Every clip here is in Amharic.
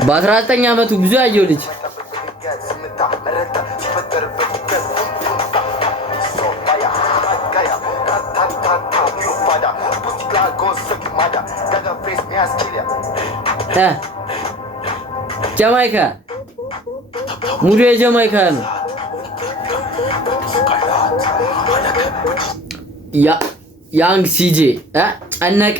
በ19 ዓመቱ ብዙ ያየው ልጅ ጃማይካ ሙሉ የጃማይካ ነው። ያንግ ሲጄ ጨነቀ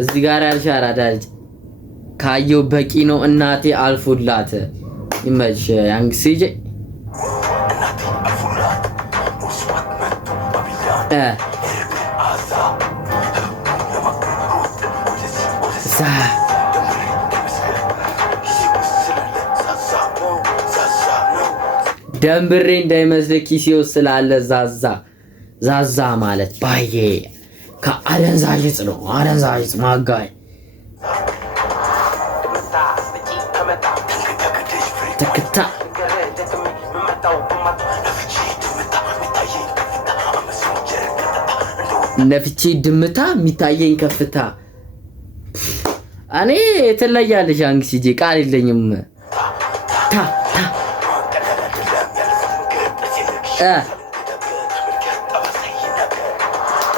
እዚህ ጋር ያልሻራዳጅ ካየው በቂ ነው እናቴ አልፎላት ይመች ያንግ ሲጄ ደምብሬ እንዳይመስል ኪሴው ስላለ ዛዛ ማለት ባዬ ከአደንዛዥ ዕፅ ነው። አደንዛዥ ዕፅ ማጋይ ትክታ ነፍቼ ድምታ የሚታየኝ ከፍታ እኔ ትለያለሽ ያንግ ሲጄ ቃል የለኝም።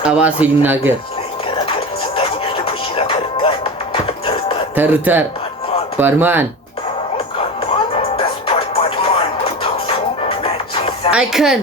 ጠባሴ ይናገር ተርተር ባድማን አይከን